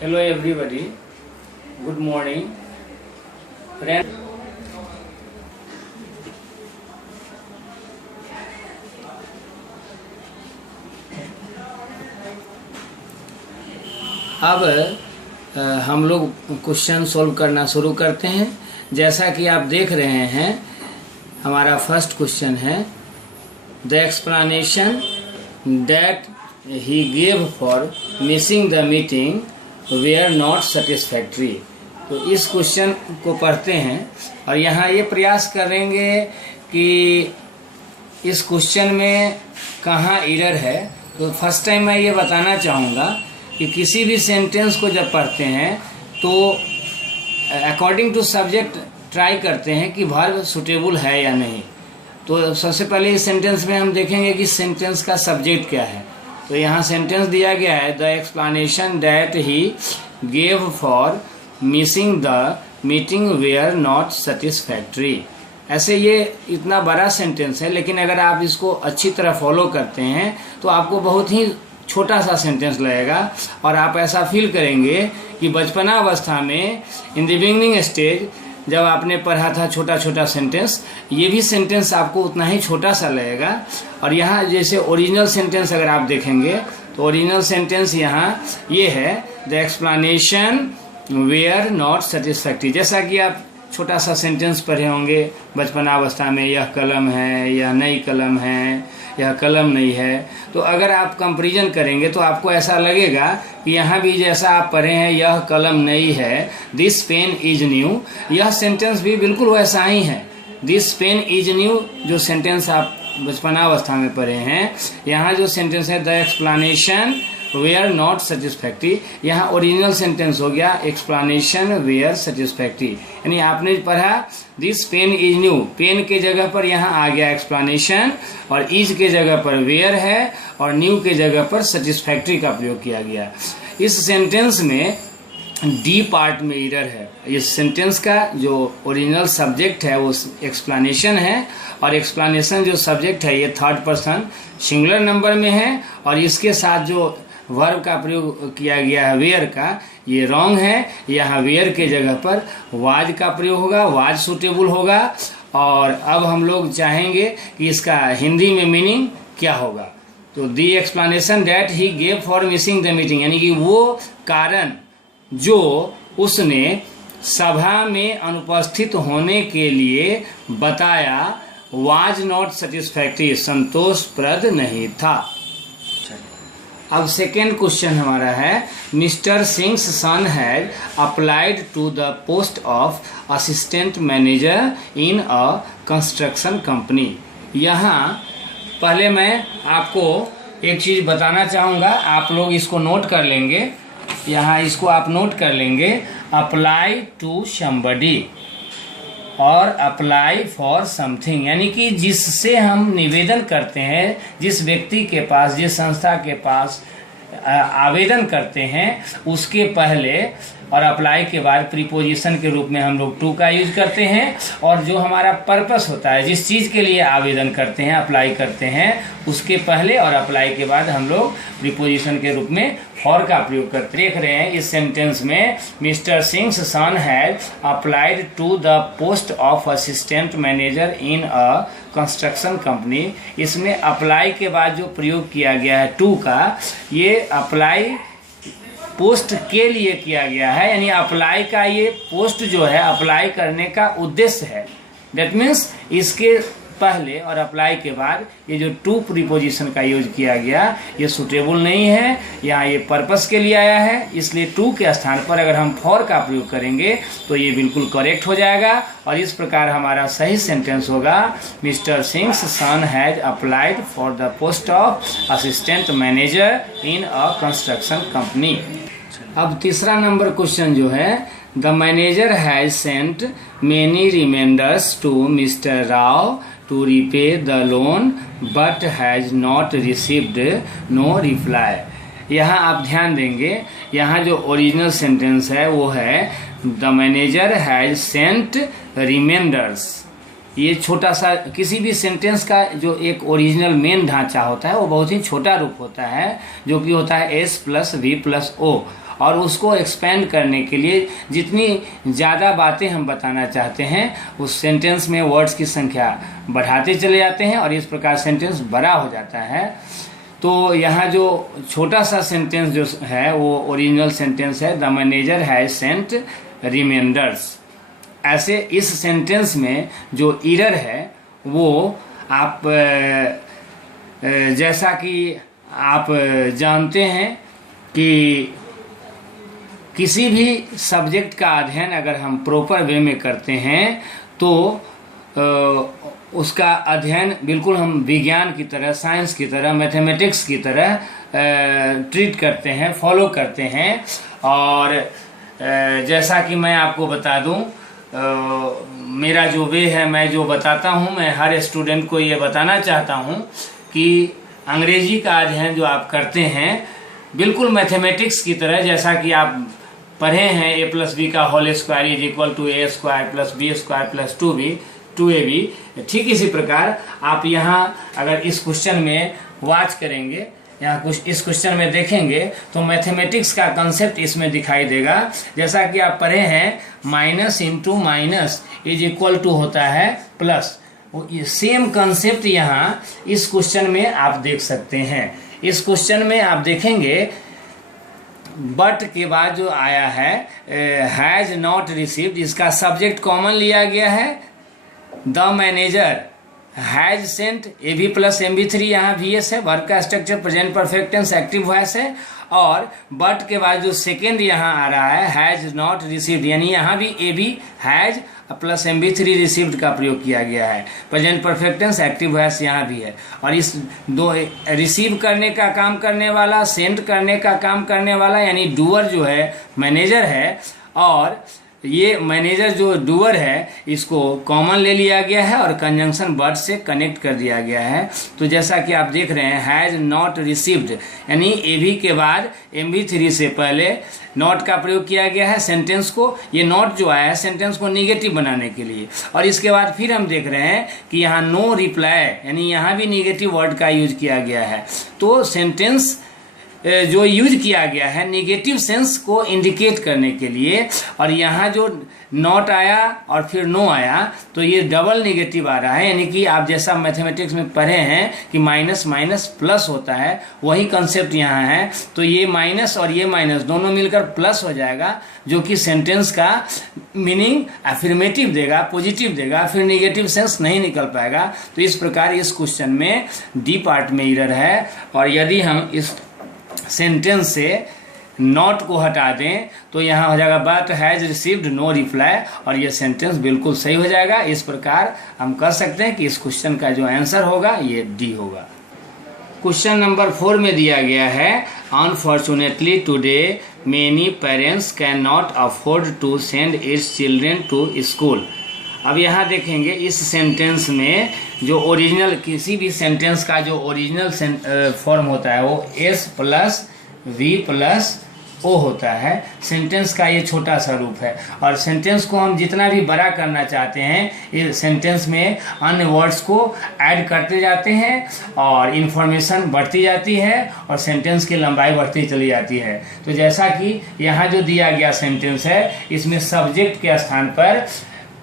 Hello everybody, good morning. Friend, अब हम लोग क्वेश्चन सॉल्व करना शुरू करते हैं। जैसा कि आप देख रहे हैं, हमारा फर्स्ट क्वेश्चन है the explanation that he gave for missing the meeting were not satisfactory. तो इस क्वेश्चन को पढ़ते हैं और यहाँ ये प्रयास करेंगे कि इस क्वेश्चन में कहाँ एरर है। तो फर्स्ट टाइम मैं ये बताना चाहूँगा कि किसी भी सेंटेंस को जब पढ़ते हैं तो अकॉर्डिंग टू सब्जेक्ट ट्राई करते हैं कि वर्ब सुटेबल है या नहीं। तो सबसे पहले इस सेंटेंस में हम देखेंगे कि सेंटेंस का सब्जेक्ट क्या है। तो यहाँ सेंटेंस दिया गया है the explanation that he gave for missing the meeting were not satisfactory. ऐसे ये इतना बड़ा सेंटेंस है, लेकिन अगर आप इसको अच्छी तरह फॉलो करते हैं तो आपको बहुत ही छोटा सा सेंटेंस लगेगा और आप ऐसा फील करेंगे कि बचपना अवस्था में इन द बिगिनिंग स्टेज जब आपने पढ़ा था छोटा छोटा सेंटेंस, ये भी सेंटेंस आपको उतना ही छोटा सा लगेगा। और यहाँ जैसे ओरिजिनल सेंटेंस अगर आप देखेंगे तो ओरिजिनल सेंटेंस यहाँ ये है the explanation were not satisfactory. जैसा कि आप छोटा सा सेंटेंस पढ़े होंगे बचपना अवस्था में, यह कलम है, यह नई कलम है, यह कलम नहीं है। तो अगर आप कंपैरिजन करेंगे तो आपको ऐसा लगेगा कि यहाँ भी जैसा आप पढ़े हैं यह कलम नई है, दिस पेन इज न्यू, यह सेंटेंस भी बिल्कुल वैसा ही है, दिस पेन इज न्यू। जो सेंटेंस आप बचपना अवस्था में पढ़े हैं, यहाँ जो सेंटेंस है the explanation were not satisfactory, यहाँ ओरिजिनल सेंटेंस हो गया एक्सप्लेनेशन वेयर सेटिस्फैक्ट्री। यानी आपने पढ़ा this pen is new, pen के जगह पर यहाँ आ गया एक्सप्लेनेशन और इज के जगह पर वेयर है और न्यू के जगह पर सेटिस्फैक्ट्री का प्रयोग किया गया। इस सेंटेंस में डी पार्ट में एरर है। इस सेंटेंस का जो ओरिजिनल सब्जेक्ट है वो एक्सप्लेनेशन है और एक्सप्लेनेशन जो सब्जेक्ट है ये थर्ड पर्सन सिंगुलर नंबर में है और इसके साथ जो वर्ब का प्रयोग किया गया है वेयर का, ये रॉन्ग है। यहाँ वेयर के जगह पर वाज का प्रयोग होगा, वाज सुटेबल होगा। और अब हम लोग चाहेंगे कि इसका हिंदी में मीनिंग क्या होगा। तो the explanation that he gave for missing the meeting, यानी कि वो कारण जो उसने सभा में अनुपस्थित होने के लिए बताया वाज नॉट सेटिस्फैक्ट्री, संतोषप्रद नहीं था। अब सेकेंड क्वेश्चन हमारा है mister Singh's son has applied to the post of assistant manager in a construction company. यहाँ पहले मैं आपको एक चीज़ बताना चाहूँगा, आप लोग इसको नोट कर लेंगे। यहाँ इसको आप नोट कर लेंगे, अप्लाई टू समबडी और अप्लाई फॉर समथिंग, यानी कि जिससे हम निवेदन करते हैं, जिस व्यक्ति के पास, जिस संस्था के पास आवेदन करते हैं, उसके पहले और अप्लाई के बाद प्रीपोजिशन के रूप में हम लोग टू का यूज करते हैं। और जो हमारा पर्पस होता है, जिस चीज़ के लिए आवेदन करते हैं, अप्लाई करते हैं, उसके पहले और अप्लाई के बाद हम लोग प्रीपोजिशन के रूप में फॉर का प्रयोग करते हैं। देख रहे हैं इस सेंटेंस में mister Singh's son has applied to the post of assistant manager in a construction company. इसमें अप्लाई के बाद जो प्रयोग किया गया है टू का, ये अप्लाई पोस्ट के लिए किया गया है, यानी अप्लाई का ये पोस्ट जो है अप्लाई करने का उद्देश्य है। दैट मीन्स इसके पहले और अप्लाई के बाद ये जो टू प्रीपोजिशन का यूज किया गया ये सुटेबल नहीं है। यहाँ ये पर्पस के लिए आया है, इसलिए टू के स्थान पर अगर हम फॉर का प्रयोग करेंगे तो ये बिल्कुल करेक्ट हो जाएगा और इस प्रकार हमारा सही सेंटेंस होगा mister Singh's son has applied for the post of assistant manager in a construction company. अब तीसरा नंबर क्वेश्चन जो है the manager has sent many reminders to mister Rao to repay the loan but has not received no reply। यहाँ आप ध्यान देंगे, यहाँ जो ओरिजिनल सेंटेंस है वो है the manager has sent reminders. ये छोटा सा किसी भी सेंटेंस का जो एक ओरिजिनल मेन ढांचा होता है वो बहुत ही छोटा रूप होता है, जो कि होता है S plus V plus O. और उसको एक्सपेंड करने के लिए जितनी ज़्यादा बातें हम बताना चाहते हैं उस सेंटेंस में वर्ड्स की संख्या बढ़ाते चले जाते हैं और इस प्रकार सेंटेंस बड़ा हो जाता है। तो यहाँ जो छोटा सा सेंटेंस जो है वो ओरिजिनल सेंटेंस है, the manager has sent reminders. ऐसे इस सेंटेंस में जो एरर है वो आप जैसा कि आप जानते हैं कि किसी भी सब्जेक्ट का अध्ययन अगर हम प्रॉपर वे में करते हैं तो उसका अध्ययन बिल्कुल हम विज्ञान की तरह, साइंस की तरह, मैथमेटिक्स की तरह ट्रीट करते हैं, फॉलो करते हैं। और जैसा कि मैं आपको बता दूं, मेरा जो वे है, मैं जो बताता हूं, मैं हर स्टूडेंट को ये बताना चाहता हूं कि अंग्रेजी का अध्ययन जो आप करते हैं बिल्कुल मैथमेटिक्स की तरह, जैसा कि आप पढ़े हैं a + b का whole square is equal to a² + b² + 2ab, ठीक इसी प्रकार आप यहाँ अगर इस क्वेश्चन में वॉच करेंगे, यहाँ कुछ इस क्वेश्चन में देखेंगे तो मैथमेटिक्स का कंसेप्ट इसमें दिखाई देगा। जैसा कि आप पढ़े हैं minus into minus is equal to होता है प्लस, सेम कंसेप्ट यहाँ इस क्वेश्चन में आप देख सकते हैं। इस क्वेश्चन में आप देखेंगे बट के बाद जो आया है हैज नॉट रिसीव्ड, इसका सब्जेक्ट कॉमन लिया गया है। The manager has sent AB + MB3, यहाँ VS है, वर्ब का structure present perfect tense active voice है। और बट के बाद जो सेकेंड यहाँ आ रहा है हैज नॉट रिसीव्ड, यानी यहाँ भी AB हैज + MB3 रिसीव्ड का प्रयोग किया गया है। Present perfect tense active voice यहाँ भी है। और इस दो रिसीव करने का काम करने वाला, सेंड करने का काम करने वाला यानी डूअर जो है मैनेजर है, और ये मैनेजर जो डूअर है इसको कॉमन ले लिया गया है और कंजंक्शन वर्ड से कनेक्ट कर दिया गया है। तो जैसा कि आप देख रहे हैं हैज नॉट रिसीव्ड, यानी AB के बाद MB3 से पहले नॉट का प्रयोग किया गया है सेंटेंस को, ये नॉट जो आया है सेंटेंस को निगेटिव बनाने के लिए। और इसके बाद फिर हम देख रहे हैं कि यहाँ नो रिप्लाई, यानी यहाँ भी निगेटिव वर्ड का यूज किया गया है। तो सेंटेंस जो यूज किया गया है निगेटिव सेंस को इंडिकेट करने के लिए, और यहाँ जो नॉट आया और फिर नो आया तो ये डबल निगेटिव आ रहा है। यानी कि आप जैसा मैथमेटिक्स में पढ़े हैं कि माइनस माइनस प्लस होता है, वही कंसेप्ट यहाँ है। तो ये माइनस और ये माइनस दोनों मिलकर प्लस हो जाएगा, जो कि सेंटेंस का मीनिंग एफर्मेटिव देगा, पॉजिटिव देगा, फिर निगेटिव सेंस नहीं निकल पाएगा। तो इस प्रकार इस क्वेश्चन में डी पार्ट में एरर है। और यदि हम इस सेंटेंस से नॉट को हटा दें तो यहाँ हो जाएगा but has received no reply, और ये सेंटेंस बिल्कुल सही हो जाएगा। इस प्रकार हम कह सकते हैं कि इस क्वेश्चन का जो आंसर होगा ये डी होगा। क्वेश्चन नंबर 4 में दिया गया है unfortunately today many parents can not afford to send its children to school. अब यहाँ देखेंगे इस सेंटेंस में जो ओरिजिनल, किसी भी सेंटेंस का जो ओरिजिनल फॉर्म होता है वो S + V + O होता है। सेंटेंस का ये छोटा सा रूप है, और सेंटेंस को हम जितना भी बड़ा करना चाहते हैं इस सेंटेंस में अन्य वर्ड्स को ऐड करते जाते हैं और इन्फॉर्मेशन बढ़ती जाती है और सेंटेंस की लंबाई बढ़ती चली जाती है। तो जैसा कि यहाँ जो दिया गया सेंटेंस है इसमें सब्जेक्ट के स्थान पर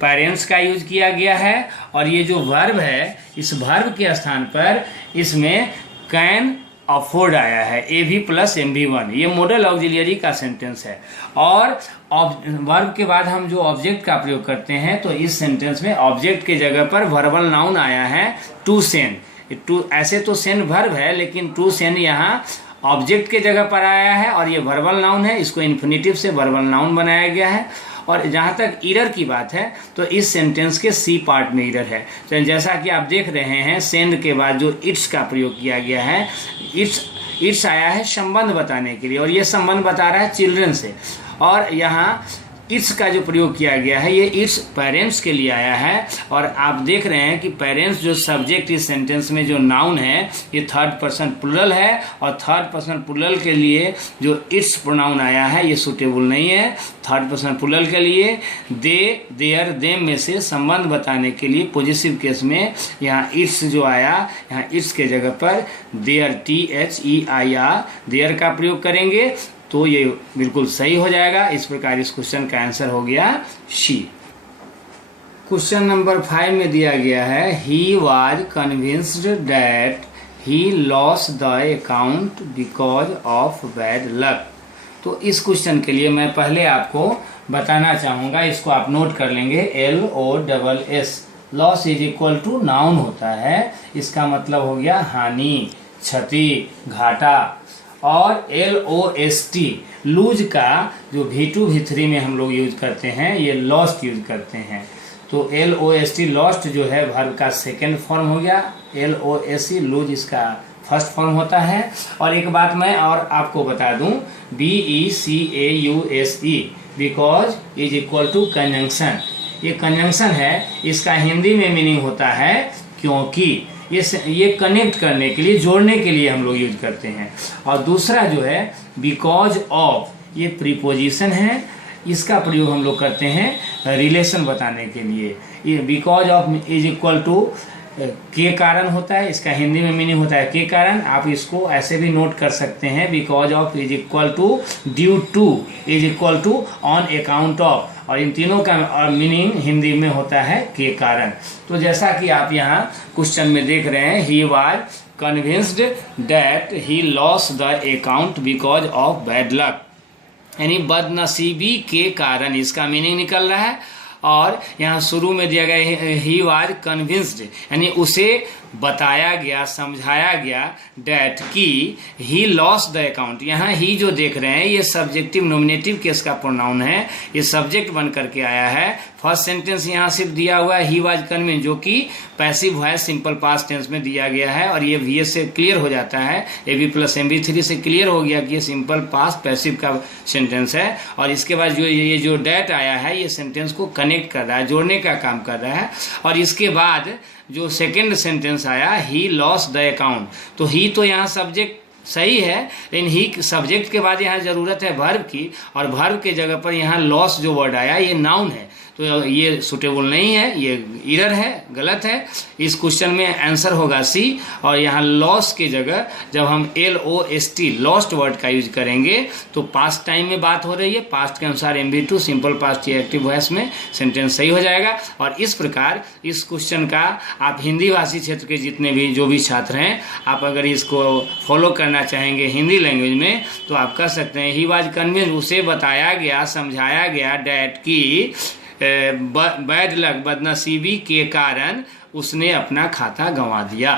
पेरेंट्स का यूज किया गया है, और ये जो वर्ब है इस वर्ब के स्थान पर इसमें कैन अफोर्ड आया है AB + MB1। ये मॉडल ऑक्सिलियरी का सेंटेंस है। और वर्ब के बाद हम जो ऑब्जेक्ट का प्रयोग करते हैं तो इस सेंटेंस में ऑब्जेक्ट के जगह पर वर्बल नाउन आया है टू सेंड। ऐसे तो सेंड वर्ब है, लेकिन टू सेंड यहाँ ऑब्जेक्ट के जगह पर आया है और ये वर्बल नाउन है, इसको इन्फिनेटिव से वर्बल नाउन बनाया गया है। और जहाँ तक एरर की बात है तो इस सेंटेंस के सी पार्ट में एरर है। तो जैसा कि आप देख रहे हैं सेंड के बाद जो इट्स का प्रयोग किया गया है, इट्स आया है संबंध बताने के लिए, और ये संबंध बता रहा है चिल्ड्रन से। और यहाँ इट्स का जो प्रयोग किया गया है ये इट्स पेरेंट्स के लिए आया है। और आप देख रहे हैं कि पेरेंट्स जो सब्जेक्ट इस सेंटेंस में जो नाउन है ये थर्ड पर्सन प्लूरल है, और थर्ड पर्सन प्लूरल के लिए जो इट्स प्रोनाउन आया है ये सूटेबल नहीं है। थर्ड पर्सन प्लूरल के लिए दे, देयर, देम में से संबंध बताने के लिए पॉजिटिव केस में यहाँ इट्स जो आया, यहाँ इट्स के जगह पर देयर THEIR देयर का प्रयोग करेंगे। तो ये बिल्कुल सही हो जाएगा। इस प्रकार इस क्वेश्चन का आंसर हो गया सी। क्वेश्चन नंबर 5 में दिया गया है he was convinced that he lost the account because of bad luck. तो इस क्वेश्चन के लिए मैं पहले आपको बताना चाहूंगा, इसको आप नोट कर लेंगे, LOSS। Loss is equal to noun होता है, इसका मतलब हो गया हानि, क्षति, घाटा। और LOST लूज का जो V2 V3 में हम लोग यूज करते हैं, ये लॉस्ट यूज करते हैं। तो LOST लॉस्ट जो है वर्ब का सेकेंड फॉर्म हो गया, LOSE लूज इसका फर्स्ट फॉर्म होता है। और एक बात मैं और आपको बता दूं, BECAUSE because is equal to conjunction. ये कंजंक्शन है, इसका हिंदी में मीनिंग होता है क्योंकि। ये कनेक्ट करने के लिए, जोड़ने के लिए हम लोग यूज करते हैं। और दूसरा जो है बिकॉज ऑफ, ये प्रीपोजिशन है, इसका प्रयोग हम लोग करते हैं रिलेशन बताने के लिए। ये because of is equal to के कारण होता है, इसका हिंदी में मीनिंग होता है के कारण। आप इसको ऐसे भी नोट कर सकते हैं, because of is equal to, due to is equal to, on account of. और इन तीनों का मीनिंग हिंदी में होता है के कारण। तो जैसा कि आप यहाँ क्वेश्चन में देख रहे हैं, he was convinced that he lost the account because of bad luck, यानी बदनसीबी के कारण, इसका मीनिंग निकल रहा है। और यहाँ शुरू में दिया गया ही वाज कन्विंस्ड, यानी उसे बताया गया, समझाया गया डैट कि ही लॉस्ट द अकाउंट। यहाँ ही जो देख रहे हैं ये सब्जेक्टिव नॉमिनेटिव केस का प्रोनाउन है, ये सब्जेक्ट बन करके आया है। फर्स्ट सेंटेंस यहाँ सिर्फ दिया हुआ है ही वाज कन्विंस्ड, जो कि passive voice simple past tense में दिया गया है। और ये VS से क्लियर हो जाता है, AB + MB3 से क्लियर हो गया कि ये सिंपल पास्ट पैसिव का सेंटेंस है। और इसके बाद ये जो डैट आया है, ये सेंटेंस को कनेक्ट कर रहा है, जोड़ने का काम कर रहा है। और इसके बाद जो सेकेंड सेंटेंस आया, ही लॉस्ट द अकाउंट, तो ही तो यहाँ सब्जेक्ट सही है, लेकिन ही सब्जेक्ट के बाद यहाँ जरूरत है वर्ब की, और वर्ब के जगह पर यहाँ लॉस जो वर्ड आया ये नाउन है, तो ये सुटेबल नहीं है, ये एरर है, गलत है। इस क्वेश्चन में आंसर होगा सी। और यहाँ लॉस के जगह जब हम LOST लॉस्ट वर्ड का यूज करेंगे तो पास्ट टाइम में बात हो रही है, पास्ट के अनुसार MB2 सिंपल पास्ट या एक्टिव वॉइस में सेंटेंस सही हो जाएगा। और इस प्रकार इस क्वेश्चन का आप हिंदी भाषी क्षेत्र के जितने भी जो भी छात्र हैं, आप अगर इसको फॉलो करना चाहेंगे हिंदी लैंग्वेज में, तो आप कर सकते हैं ही वाज कन्विंस्ड, उसे बताया गया, समझाया गया डैट की बैड लक, बदनसीबी के कारण उसने अपना खाता गंवा दिया।